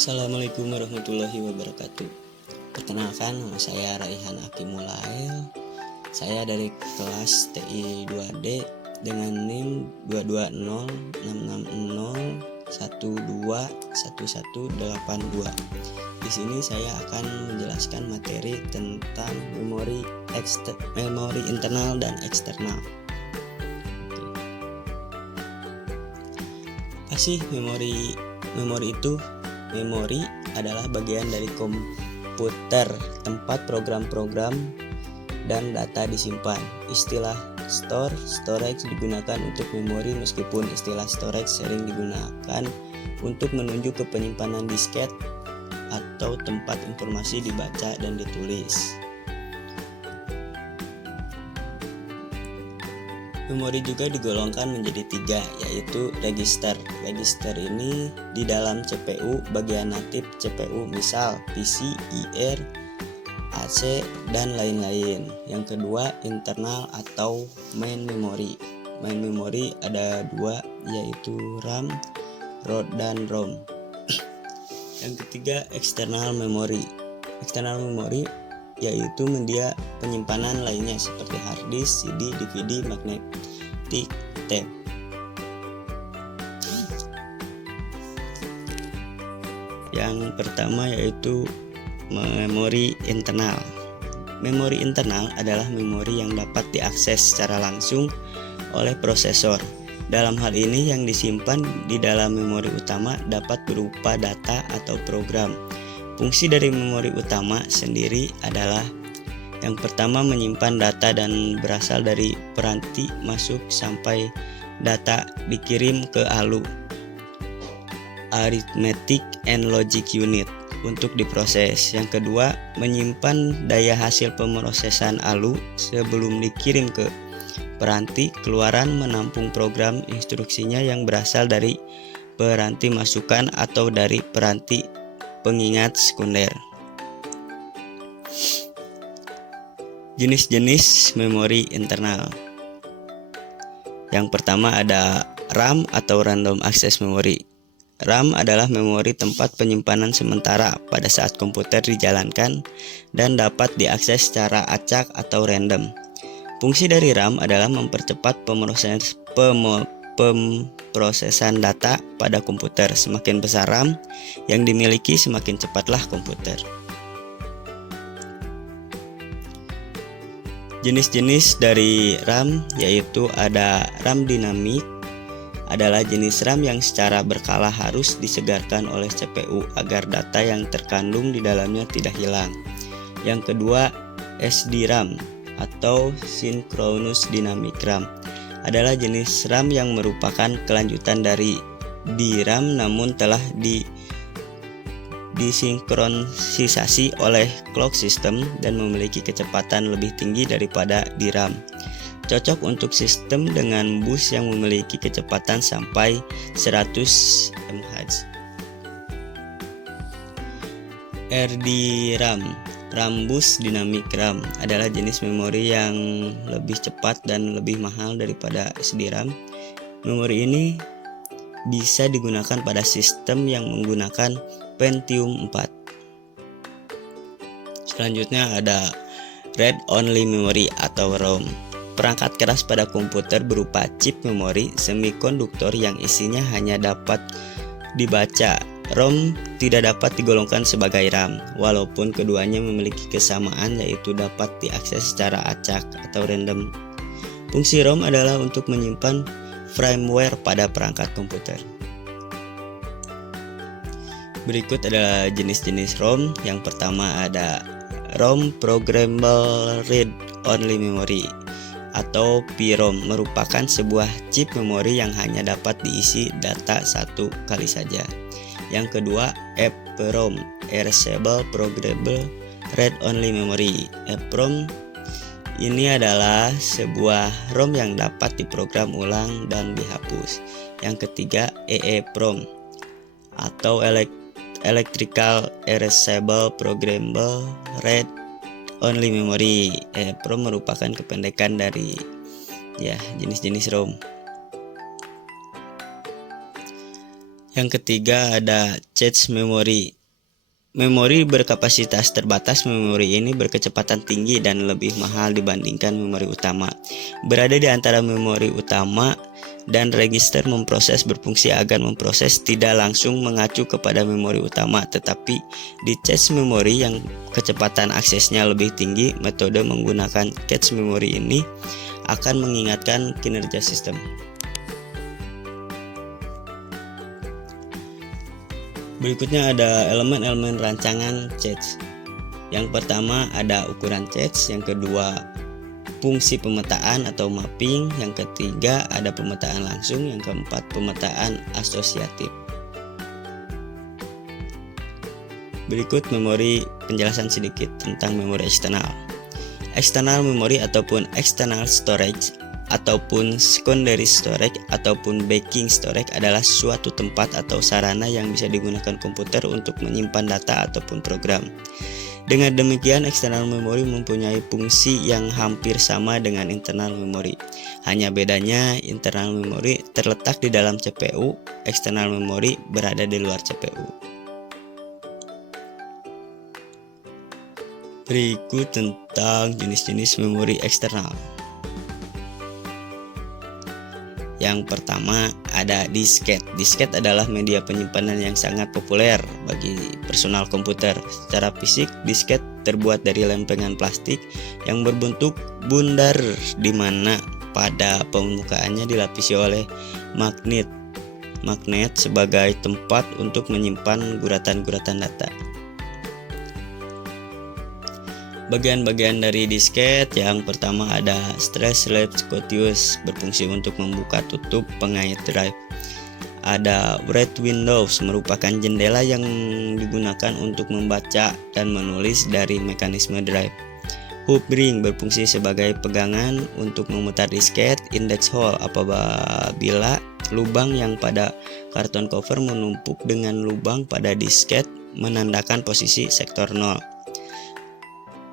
Assalamualaikum warahmatullahi wabarakatuh. Perkenalkan, nama saya Raihan Akimulail. Saya dari kelas TI 2D dengan NIM 2206601211182. Di sini saya akan menjelaskan materi tentang memori internal dan eksternal. Apa sih memori? Memori adalah bagian dari komputer, tempat program-program dan data disimpan. Istilah storage digunakan untuk memori, meskipun istilah storage sering digunakan untuk menunjuk ke penyimpanan disket atau tempat informasi dibaca dan ditulis. Memori juga digolongkan menjadi 3, yaitu register. Register ini di dalam CPU, bagian natif CPU, misal PC, IR, AC, dan lain-lain. Yang kedua, internal atau main memory. Main memory ada 2, yaitu RAM dan ROM. Yang ketiga, external memory. External memory yaitu media penyimpanan lainnya seperti hard disk, CD, DVD, magnetic tape. Yang pertama yaitu memori internal. Memori internal adalah memori yang dapat diakses secara langsung oleh prosesor. Dalam hal ini, yang disimpan di dalam memori utama dapat berupa data atau program. Fungsi dari memori utama sendiri adalah yang pertama, menyimpan data dan berasal dari peranti masuk sampai data dikirim ke ALU, Arithmetic and Logic Unit, untuk diproses. Yang kedua, menyimpan daya hasil pemrosesan ALU sebelum dikirim ke peranti keluaran, menampung program instruksinya yang berasal dari peranti masukan atau dari peranti pengingat sekunder. Jenis-jenis memori internal. Yang pertama ada RAM atau Random Access Memory. RAM adalah memori tempat penyimpanan sementara pada saat komputer dijalankan dan dapat diakses secara acak atau random. Fungsi dari RAM adalah mempercepat pemrosesan data pada komputer. Semakin besar RAM yang dimiliki, semakin cepatlah komputer. Jenis-jenis dari RAM yaitu ada RAM dinamik, adalah jenis RAM yang secara berkala harus disegarkan oleh CPU agar data yang terkandung di dalamnya tidak hilang. Yang kedua, SDRAM atau Synchronous Dynamic RAM adalah jenis RAM yang merupakan kelanjutan dari DRAM namun telah disinkronisasi oleh clock system dan memiliki kecepatan lebih tinggi daripada DRAM. Cocok untuk sistem dengan bus yang memiliki kecepatan sampai 100 MHz. RDRAM, Rambus Dynamic RAM, adalah jenis memori yang lebih cepat dan lebih mahal daripada SDRAM. Memori ini bisa digunakan pada sistem yang menggunakan Pentium 4. Selanjutnya ada Read Only Memory atau ROM. Perangkat keras pada komputer berupa chip memori semikonduktor yang isinya hanya dapat dibaca. ROM tidak dapat digolongkan sebagai RAM, walaupun keduanya memiliki kesamaan, yaitu dapat diakses secara acak atau random. Fungsi ROM adalah untuk menyimpan firmware pada perangkat komputer. Berikut adalah jenis-jenis ROM. Yang pertama ada ROM Programmable Read Only Memory atau PROM, merupakan sebuah chip memori yang hanya dapat diisi data satu kali saja. Yang kedua, EPROM, Erasable Programmable Read Only Memory. EPROM ini adalah sebuah ROM yang dapat diprogram ulang dan dihapus. Yang ketiga, EEPROM atau Electrical Erasable Programmable Read Only Memory. EEPROM merupakan kependekan dari jenis-jenis ROM. Yang ketiga ada cache memory. Memori berkapasitas terbatas. Memori ini berkecepatan tinggi dan lebih mahal dibandingkan memori utama. Berada di antara memori utama dan register memproses berfungsi agar memproses tidak langsung mengacu kepada memori utama, tetapi di cache memory yang kecepatan aksesnya lebih tinggi, metode menggunakan cache memory ini akan mengingatkan kinerja sistem. Berikutnya ada elemen-elemen rancangan cache. Yang pertama ada ukuran cache, yang kedua fungsi pemetaan atau mapping, yang ketiga ada pemetaan langsung, yang keempat pemetaan asosiatif. Berikut memori, penjelasan sedikit tentang memori eksternal. External memory ataupun external storage ataupun secondary storage ataupun backing storage adalah suatu tempat atau sarana yang bisa digunakan komputer untuk menyimpan data ataupun program. Dengan demikian, external memory mempunyai fungsi yang hampir sama dengan internal memory. Hanya bedanya internal memory terletak di dalam CPU, external memory berada di luar CPU. Berikut tentang jenis-jenis memori eksternal. Yang pertama ada disket. Disket adalah media penyimpanan yang sangat populer bagi personal komputer. Secara fisik, disket terbuat dari lempengan plastik yang berbentuk bundar di mana pada permukaannya dilapisi oleh magnet. Magnet sebagai tempat untuk menyimpan guratan-guratan data. Bagian-bagian dari disket, yang pertama ada stress relief Scotius, berfungsi untuk membuka tutup pengait drive. Ada write windows, merupakan jendela yang digunakan untuk membaca dan menulis dari mekanisme drive. Hub ring berfungsi sebagai pegangan untuk memutar disket. Index hole, apabila lubang yang pada karton cover menumpuk dengan lubang pada disket menandakan posisi sektor 0.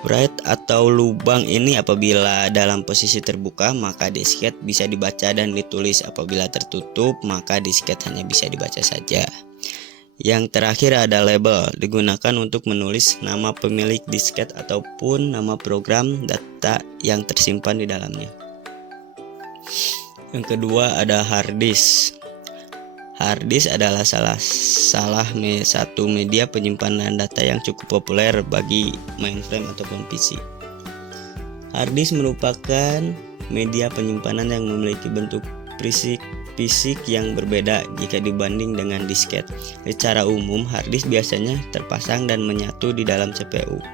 Write atau lubang ini apabila dalam posisi terbuka maka disket bisa dibaca dan ditulis, apabila tertutup maka disket hanya bisa dibaca saja. Yang terakhir ada label, digunakan untuk menulis nama pemilik disket ataupun nama program data yang tersimpan di dalamnya. Yang kedua ada hard disk. Hard disk adalah satu media penyimpanan data yang cukup populer bagi mainframe ataupun PC. Hard disk merupakan media penyimpanan yang memiliki bentuk fisik yang berbeda jika dibanding dengan disket. Secara umum, hard disk biasanya terpasang dan menyatu di dalam CPU.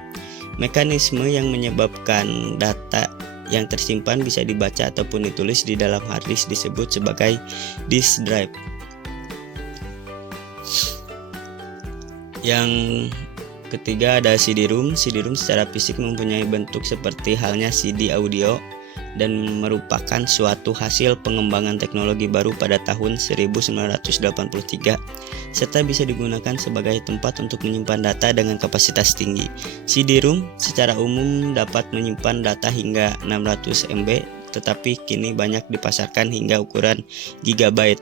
Mekanisme yang menyebabkan data yang tersimpan bisa dibaca ataupun ditulis di dalam hard disk disebut sebagai disk drive. Yang ketiga ada CD-ROM. CD-ROM secara fisik mempunyai bentuk seperti halnya CD audio dan merupakan suatu hasil pengembangan teknologi baru pada tahun 1983 serta bisa digunakan sebagai tempat untuk menyimpan data dengan kapasitas tinggi. CD-ROM secara umum dapat menyimpan data hingga 600 MB, tetapi kini banyak dipasarkan hingga ukuran gigabyte.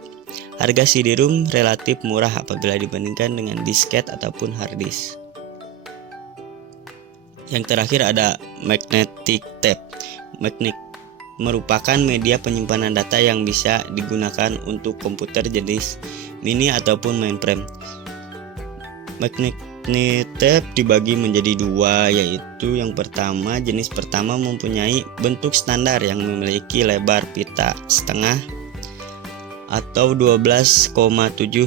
Harga CD-ROM relatif murah apabila dibandingkan dengan disket ataupun hard disk. Yang terakhir ada magnetic tape. Magnet merupakan media penyimpanan data yang bisa digunakan untuk komputer jenis mini ataupun mainframe. Magnetic tape dibagi menjadi dua, yaitu yang pertama, jenis pertama mempunyai bentuk standar yang memiliki lebar pita setengah atau 12,7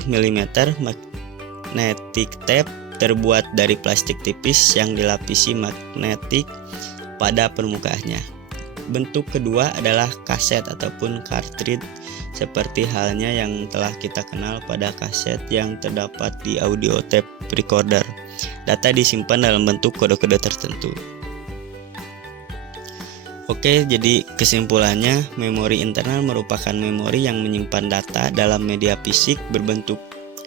mm. Magnetic tape terbuat dari plastik tipis yang dilapisi magnetik pada permukaannya. Bentuk kedua adalah kaset ataupun cartridge, seperti halnya yang telah kita kenal pada kaset yang terdapat di audio tape recorder. Data disimpan dalam bentuk kode-kode tertentu. Oke, jadi kesimpulannya, memori internal merupakan memori yang menyimpan data dalam media fisik berbentuk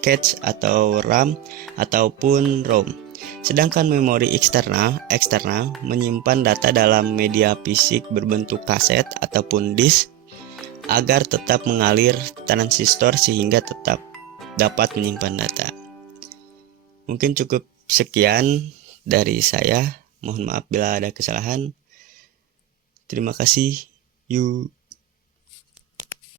cache atau RAM ataupun ROM. Sedangkan memori eksternal menyimpan data dalam media fisik berbentuk kaset ataupun disk agar tetap mengalir transistor sehingga tetap dapat menyimpan data. Mungkin cukup sekian dari saya. Mohon maaf bila ada kesalahan. Terima kasih. Yuk.